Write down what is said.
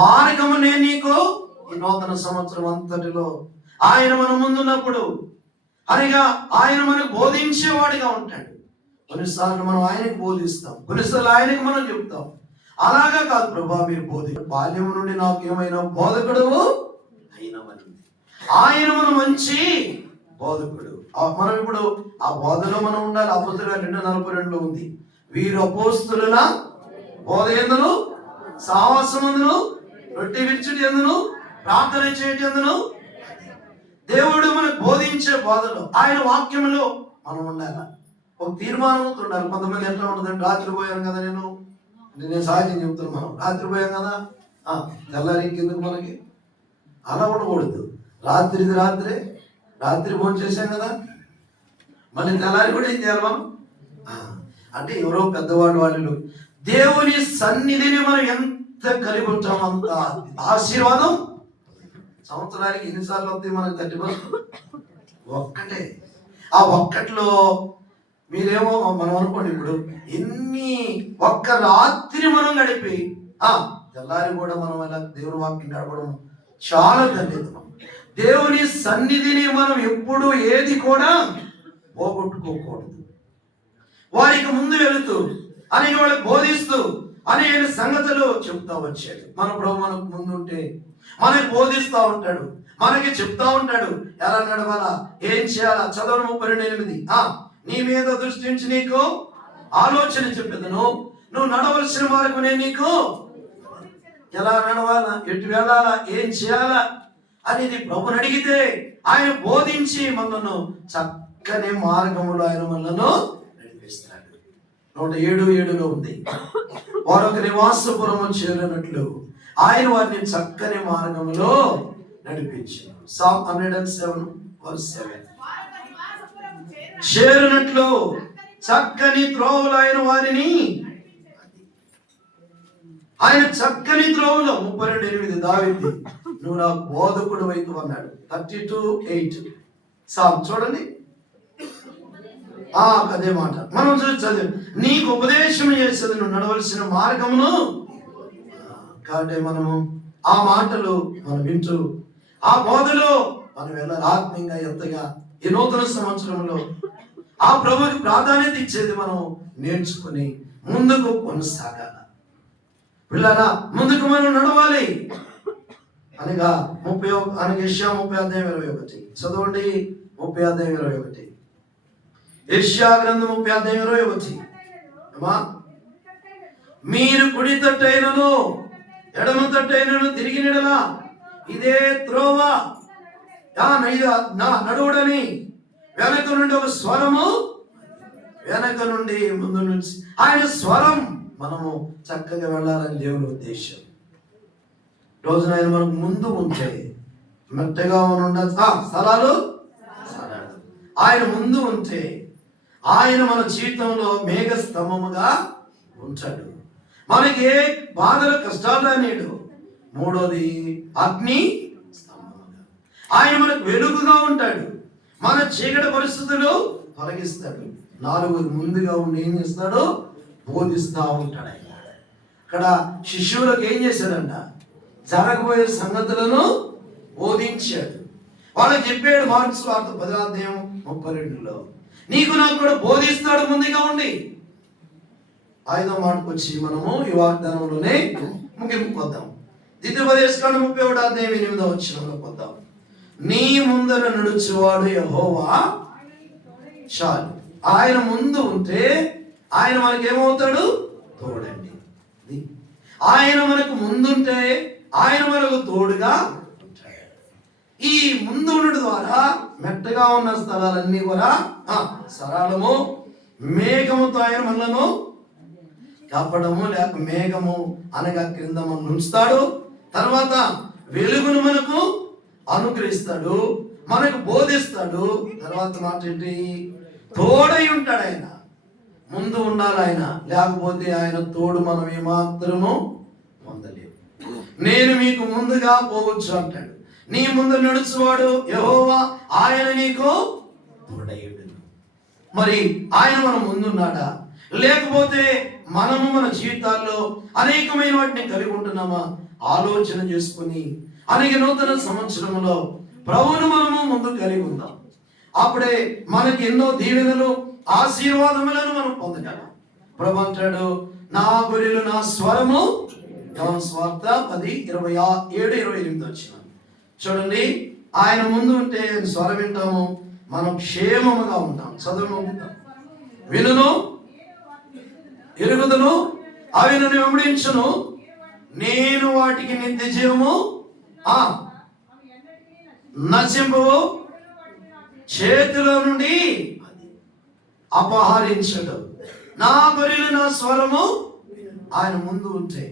మార్గము నేను నీకు ఈ నూతన సంవత్సరం అంతటిలో ఆయన మన ముందున్నప్పుడు అనగా ఆయన మనకు బోధించేవాడిగా ఉంటాడు. కొన్నిసార్లు మనం ఆయనకు బోధిస్తాం, కొన్నిసార్లు ఆయనకు మనం చెప్తాం. అలాగా కాదు, ప్రభా మీరు బాల్యం నుండి నాకు ఏమైనా బోధకుడు అయినవని. ఆయన మన మంచి బోధకుడు. మనం ఇప్పుడు ఆ బోధలో మనం ఉండాలి. అపోస్తుల 2:42 ఉంది, వీరు అపోస్తుల బోధ ఎందును, సావాసమందును, రొట్టె విరుచుటి ఎందును, ప్రార్థన చేయటి ఎందును, దేవుడు మనకు బోధించే బోధలో ఆయన వాక్యంలో మనం ఉండాలి. ఒక తీర్మానంతో ఉండాలి. కొంతమంది ఎట్లా ఉంటుందంటే, రాత్రి పోయాను కదా నేను సహజం చెప్తున్నాను, మనం రాత్రి పోయాం కదా తెల్లారి ఇంకెందుకు మనకి, అలా ఉండకూడదు. రాత్రిది రాత్రి భోజనం చేశాం కదా, మళ్ళీ తెల్లారి కూడా ఏం చేయాలి మనం అంటే ఎవరో పెద్దవాళ్ళు దేవుని సన్నిధిని మనం ఎంత కలిగి ఉంటామో అంత ఆశీర్వాదం. సంవత్సరానికి ఎన్నిసార్లు వస్తాయి మనకు 30%? ఒక్కటే. ఆ ఒక్కట్లో మీరేమో మనం అనుకోండి, ఇప్పుడు ఒక్క రాత్రి మనం గడిపి తెల్లారి కూడా మనం అలా దేవుని వాక్యం గడపడం చాలా ధన్యత. దేవుని సన్నిధిని మనం ఎప్పుడు ఏది కూడా పోగొట్టుకోకూడదు. వారికి ముందు వెళుతూ అని వాళ్ళకి బోధిస్తూ అనేక సంగతులు చెప్తా వచ్చాడు. మన ప్రభు మనకు ముందు ఉంటే మనకి బోధిస్తూ ఉంటాడు, మనకి చెప్తా ఉంటాడు ఎలా నడవాలా, ఏం చేయాలా. చదవడం 32:8 నీ మీద దృష్టించి నీకు ఆలోచన చెప్పేదను, నువ్వు నడవలసిన మార్గం నేను నీకు ఎలా నడవాలా, ఎటు వెళ్ళాలా, ఏం చేయాలా అనేది ప్రభుని అడిగితే ఆయన బోధించి మనను చక్కని మార్గములో ఆయన మనను నడిపిస్తాడు. 107:7 ఉంది, వారొక నివాసపురము చేరినట్లు ఆయన వారిని చక్కని మార్గములో నడిపించాడు. Psalm 107:7 చేరినట్లు చక్కని త్రోవలు ఆయన వారిని, ఆయన చక్కని త్రోవలో 32:8 దావీదు నువ్వు నా బోధకుడు వైపు అన్నాడు. 32:8 సామ్ చూడండి, అదే మాట మనం చదివి నీకు ఉపదేశం చేసేది నువ్వు నడవలసిన మార్గమును. కాబట్టి మనము ఆ మాటలు మనం వింటూ ఆ బోధలో మనం వెళ్ళాలి. ఆత్మీయంగా ఎంతగా ఈ నూతన సంవత్సరంలో ఆ ప్రభుకి ప్రాధాన్యత ఇచ్చేది మనం నేర్చుకుని ముందుకు కొనసాగాల. పిల్లరా ముందుకు మనం నడవాలి. అనగా 30:21 చదవండి. 30:21 యెషయా గ్రంథం 30:21 మీరు కుడి తట్టైనను ఎడమ తట్టైనను తిరిగి నిడలా ఇదే త్రోవ నా నడువుడని వెనక నుండి ఒక స్వరము, వెనక నుండి ముందు నుంచి ఆయన స్వరం మనము చక్కగా వెళ్ళాలని దేవుని ఉద్దేశం. రోజున ఆయన మనకు ముందు ఉంటే మెత్తగా ఉండాలి స్థలాలు, ఆయన ముందు ఉంటే ఆయన మన జీవితంలో మేఘ స్తంభముగా ఉంటాడు. మనకి ఏ బాధలు కష్టాలు రానేడు. మూడోది అగ్ని స్తంభముగా ఆయన మనకు వెలుగుగా ఉంటాడు. మన చీకటి పరిస్థితులు తొలగిస్తాడు. 4 ముందుగా ఉండి ఏం చేస్తాడు, బోధిస్తూ ఉంటాడు. ఆయన అక్కడ శిష్యులకు ఏం చేశాడంట, జరగబోయే సంగతులను బోధించాడు. వాళ్ళకి చెప్పాడు. మార్కు సువార్త 10:32 నీకు నాకు కూడా బోధిస్తాడు ముందుగా ఉండి. 5వ మాటకు వచ్చి మనము ఈ వాగ్దానంలోనే ముగింపు పొందాం. ద్వితీయోపదేశకాండం 31:8 పొందాం. నీ ముందర నడుచువాడు యెహోవా చాలు. ఆయన ముందు ఉంటే ఆయన మనకి ఏమవుతాడు, తోడండి. ఆయన మనకు ముందుంటే ఆయన మనకు తోడుగా ఉంటాడు. ఈ ముందు ఉండడం ద్వారా మెట్టగా ఉన్న స్థలాలన్నీ కూడా సరళము, మేఘముతో ఆయన మనలను కప్పడము లేక మేఘము అనగా క్రింద మనం ఉంచుతాడు. తర్వాత వెలుగును మనకు అనుగ్రహిస్తాడు, మనకు బోధిస్తాడు. తర్వాత మాట ఏంటి, తోడై ఉంటాడు. ఆయన ముందు ఉండాలి. ఆయన లేకపోతే ఆయన తోడు మనం ఏమాత్రము పొందలేము. నేను మీకు ముందుగా పోవచ్చు అంటాడు. నీ ముందు నడుచువాడు యెహోవా, ఆయన నీకు తోడయ్యుడు. మరి ఆయన మనం ముందున్నాడా, లేకపోతే మనము మన జీవితాల్లో అనేకమైన వాటిని కలిగి ఉంటున్నామా ఆలోచన చేసుకుని అనేక నూతన సంవత్సరంలో ప్రభువును మనము ముందు కలిగి ఉందాం. అప్పుడే మనకి ఎన్నో దీవెనలు ఆశీర్వాదములను మనం పొందగలం. ప్రభు అంటాడు, నా గొర్రెలు నా స్వరము. యోహాను సువార్త 10:27-28 వచ్చిన చూడండి. ఆయన ముందు ఉంటే ఆయన స్వరం వింటాము, మనం క్షేమముగా ఉంటాం. చదువు వినును ఎరుగుదును అవి నన్ను వెంబడించును, నేను వాటికి నిత్య జీవము నశింపు చేతిలో నుండి అపహరించడు. నా గొర్రెలు నా స్వరము ఆయన ముందు ఉంటే